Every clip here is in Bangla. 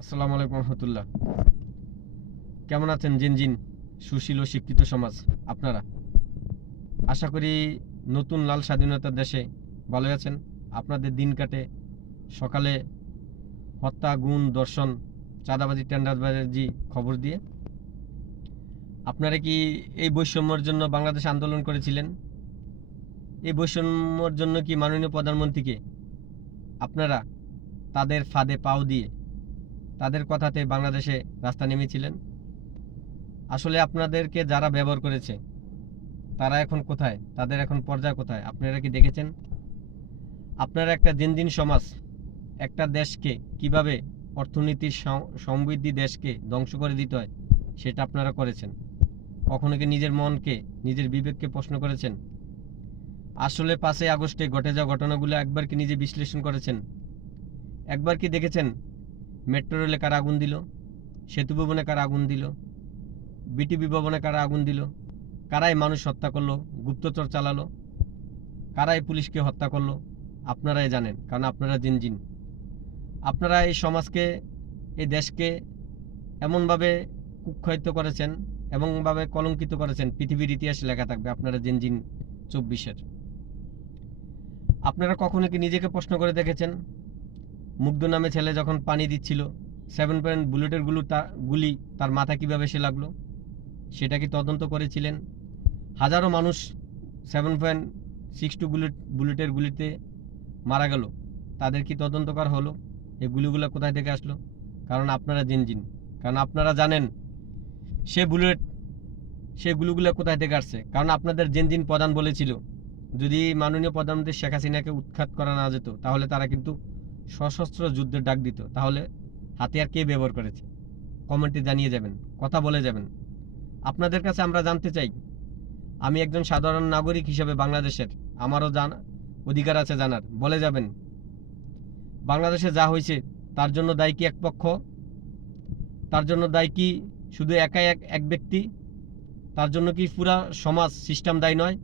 আসসালামু আলাইকুম রহমতুল্লাহ। কেমন আছেন জিনজিন সুশীল ও শিক্ষিত সমাজ, আপনারা? আশা করি নতুন লাল স্বাধীনতার দেশে ভালো আছেন। আপনাদের দিন কাটে। সকালে হত্যা, গুণ, দর্শন, চাঁদাবাজি, টেন্ডারবাজি খবর দিয়ে। আপনারা কি এই বৈষম্যর জন্য বাংলাদেশ আন্দোলন করেছিলেন? এই বৈষম্যর জন্য কি মাননীয় প্রধানমন্ত্রীকে আপনারা তাদের ফাঁদে পাও দিয়ে তাদের কথাতে বাংলাদেশে রাস্তা নেমেছিলেন। আসলে আপনাদেরকে যারা ব্যবহার করেছে, তারা এখন কোথায়? তাদের এখন পর্যায় কোথায়? আপনারা কি দেখেছেন? আপনারা একটা দিন দিন সমাজ, একটা দেশকে কীভাবে অর্থনীতির সমৃদ্ধি দেশকে ধ্বংস করে দিতে হয়, সেটা আপনারা করেছেন। কখনো কি নিজের মনকে, নিজের বিবেককে প্রশ্ন করেছেন? আসলে পাঁচই আগস্টে ঘটে যাওয়া ঘটনাগুলো একবার কি নিজে বিশ্লেষণ করেছেন? একবার কি দেখেছেন? মেট্রো রেলে কারা আগুন দিল? সেতু ভবনে কারা আগুন দিল? বিটিবি ভবনে কারা আগুন দিল? কারাই মানুষ হত্যা করল, গুপ্তচর চালালো? কারাই পুলিশকে হত্যা করল? আপনারাই জানেন, কারণ আপনারা জিনজিন। আপনারা এই সমাজকে, এই দেশকে এমনভাবে কুক্ষয়িত করেছেন এমনভাবে কলঙ্কিত করেছেন, পৃথিবীর ইতিহাসে লেখা থাকবে, আপনারা জিনজিন চব্বিশের। আপনারা কখনো কি নিজেকে প্রশ্ন করে দেখেছেন? মুগ্ধ নামে ছেলে যখন পানি দিচ্ছিল সেভেন পয়েন্ট বুলেটেরগুলো তা, গুলি তার মাথা কীভাবে সে লাগল? সেটা কি তদন্ত করেছিলেন? হাজারো মানুষ seven point six two bullet বুলেটের গুলিতে মারা গেল। তাদের কি তদন্ত করা হলো? এই গুলিগুলো কোথায় থেকে আসলো? কারণ আপনারা জিনজিন। কারণ আপনারা জানেন, সে বুলেট সে গুলিগুলো কোথায় থেকে আসছে? কারণ আপনাদের জেনজিন প্রধান বলেছিল, যদি মাননীয় প্রধানমন্ত্রী শেখ হাসিনাকে উৎখাত করা না যেত, তাহলে তারা কিন্তু সশস্ত্র যুদ্ধের ডাক দিত। তাহলে হাতিয়ার কে ব্যবহার করেছে? কমেন্টে জানিয়ে যাবেন, কথা বলে যাবেন। আপনাদের কাছে আমরা জানতে চাই, আমি একজন সাধারণ নাগরিক হিসেবে বাংলাদেশের, আমারও জান, অধিকার আছে জানার, বলে যাবেন। বাংলাদেশে যা হয়েছে, তার জন্য দায়ী কি এক পক্ষ? তার জন্য দায়ী কি শুধু একাই এক এক ব্যক্তি? তার জন্য কি পুরা সমাজ সিস্টেম দায়ী নয়?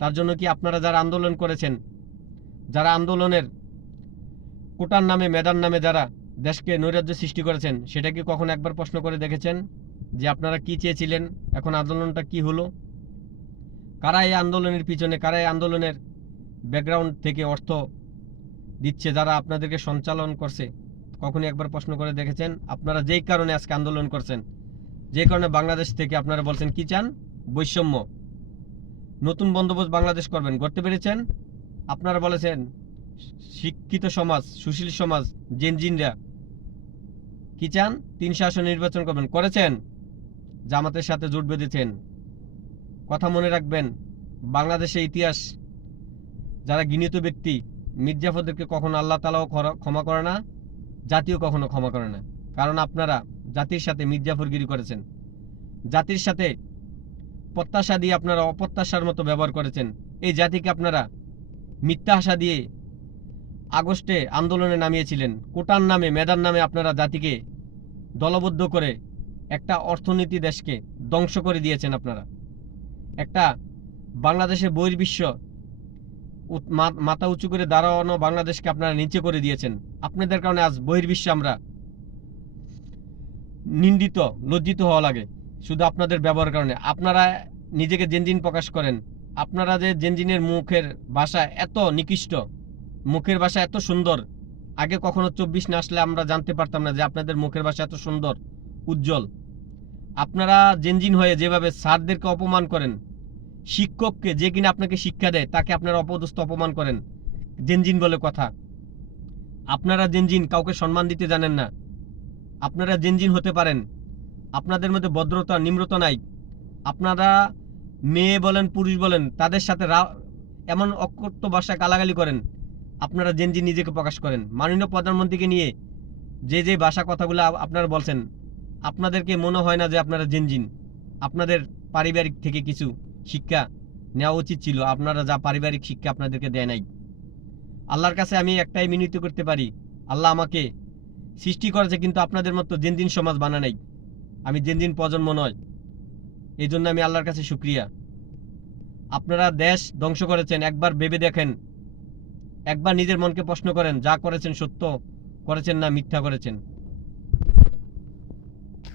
তার জন্য কি আপনারা যারা আন্দোলন করেছেন, যারা আন্দোলনের কোটার নামে মেদার নামে যারা দেশকে নৈরাজ্য সৃষ্টি করেছেন সেটা কি কখন একবার প্রশ্ন করে দেখেছেন যে আপনারা কি চেয়েছিলেন? এখন আন্দোলনটা কি হলো? কারা এই আন্দোলনের পিছনে, কারা এই আন্দোলনের ব্যাকগ্রাউন্ড থেকে অর্থ দিচ্ছে যারা আপনাদেরকে সঞ্চালন করছে? কখনই একবার প্রশ্ন করে দেখেছেন? আপনারা যেই কারণে আজকে আন্দোলন করছেন, যে কারণে বাংলাদেশ থেকে আপনারা বলছেন, কি চান? বৈষম্য। নতুন বন্দোবস্ত বাংলাদেশ করবেন করতে পেরেছেন? আপনারা বলেছেন শিক্ষিত সমাজ, সুশীল সমাজ জেনজিনরা কি চান? তিনশো আসন নির্বাচন করবেন। করেছেন। জামাতের সাথে জোট বেঁধেছেন। কথা মনে রাখবেন, বাংলাদেশের ইতিহাস, যারা গৃহীত ব্যক্তি মির্জাফরদেরকে কখনো আল্লাহ তালাও ক্ষমা করে না জাতীয় কখনো ক্ষমা করে না। কারণ আপনারা জাতির সাথে মির্জাফরগিরি করেছেন। জাতির সাথে প্রত্যাশা দিয়ে আপনারা অপ্রত্যাশার মতো ব্যবহার করেছেন। এই জাতিকে আপনারা মিথ্যা আশা দিয়ে আগস্টে আন্দোলনে নামিয়েছিলেন। কোটার নামে মেদার নামে আপনারা জাতিকে দলবদ্ধ করে একটা অর্থনীতি দেশকে ধ্বংস করে দিয়েছেন আপনারা। একটা বাংলাদেশের বহির্বিশ্ব মাথা উঁচু করে দাঁড়ানো বাংলাদেশকে আপনারা নিচে করে দিয়েছেন। আপনাদের কারণে আজ বহির্বিশ্বে আমরা নিন্দিত, লজ্জিত হওয়া লাগে শুধু আপনাদের ব্যবহার কারণে। আপনারা নিজেকে জেনজিন প্রকাশ করেন। আপনারা যে জেনজিনের মুখের ভাষা এত নিকৃষ্ট। মুখের ভাষা এত সুন্দর। আগে কখনো চব্বিশ না আসলে আমরা জানতে পারতাম না যে আপনাদের মুখের ভাষা এত সুন্দর, উজ্জ্বল। আপনারা জেনজিন হয়ে যেভাবে স্যারদেরকে অপমান করেন, শিক্ষককে যে কিনা আপনাকে শিক্ষা দেয়, তাকে আপনারা অপদস্থ অপমান করেন। জেনজিন বলে কথা। আপনারা জেনজিন, কাউকে সম্মান দিতে জানেন না। আপনারা জেনজিন হতে পারেন। আপনাদের মধ্যে ভদ্রতা নিম্রতা নাই। আপনারা মেয়ে বলেন, পুরুষ বলেন, তাদের সাথে এমন অকথ্য ভাষা গালাগালি করেন। আপনারা জেনজি নিজেকে প্রকাশ করেন। মাননীয় প্রধানমন্ত্রীকে নিয়ে যে যে ভাষা কথাগুলো আপনারা বলছেন, আপনাদেরকে মনে হয় না যে আপনারা জেনজিন আপনাদের পারিবারিক থেকে কিছু শিক্ষা নেওয়া উচিত ছিল। আপনারা যা পারিবারিক শিক্ষা আপনাদেরকে দেয় নাই। আল্লাহর কাছে আমি একটাই মিনতি করতে পারি, আল্লাহ আমাকে সৃষ্টি করেছে কিন্তু আপনাদের মতো জেনজিন সমাজ বানা নাই। আমি জেনজিন প্রজন্ম নয়। এই জন্য আমি আল্লাহর কাছে শুক্রিয়া। আপনারা দেশ ধ্বংস করেছেন, একবার ভেবে দেখেন। একবার নিজের মনকে প্রশ্ন করেন যা করেছেন সত্য করেছেন না মিথ্যা করেছেন।